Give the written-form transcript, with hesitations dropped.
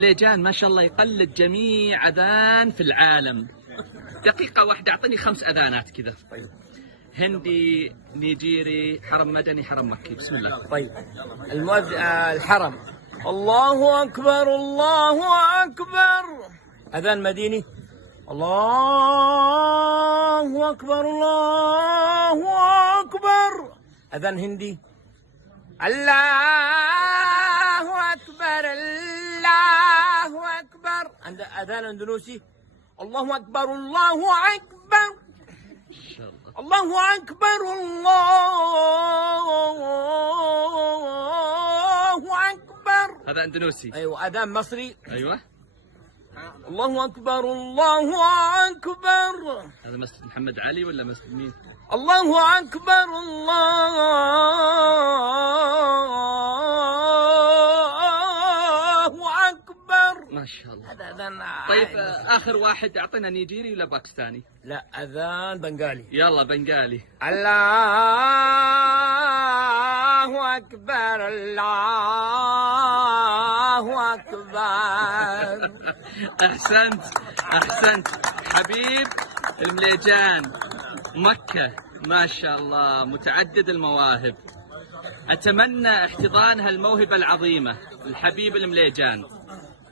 ليجان ما شاء الله يقلد جميع أذان في العالم. دقيقة واحدة أعطني 5 أذانات كذا. طيب. هندي، نيجيري، حرم مدني، حرم مكي. بسم الله. طيب. الحرم. الله أكبر الله أكبر. أذان مديني. الله أكبر الله أكبر. أذان هندي. الله أكبر الله أكبر. عند أذان أندونيسي. الله أكبر الله أكبر. الله أكبر الله أكبر. هذا أندونيسي. أيوة. أذان مصري. أيوة. الله أكبر الله أكبر. هذا مسجد محمد علي ولا مسجد مين؟ الله أكبر الله أكبر. ما شاء الله. هذا أذان. طيب آخر واحد أعطينا نيجيري ولا باكستاني؟ لا، أذان بنغالي. يلا بنغالي. الله أكبر الله أكبر. أحسنت أحسنت حبيب المليجان. مكة ما شاء الله متعدد المواهب. أتمنى احتضان هالموهبة العظيمة الحبيب المليجان.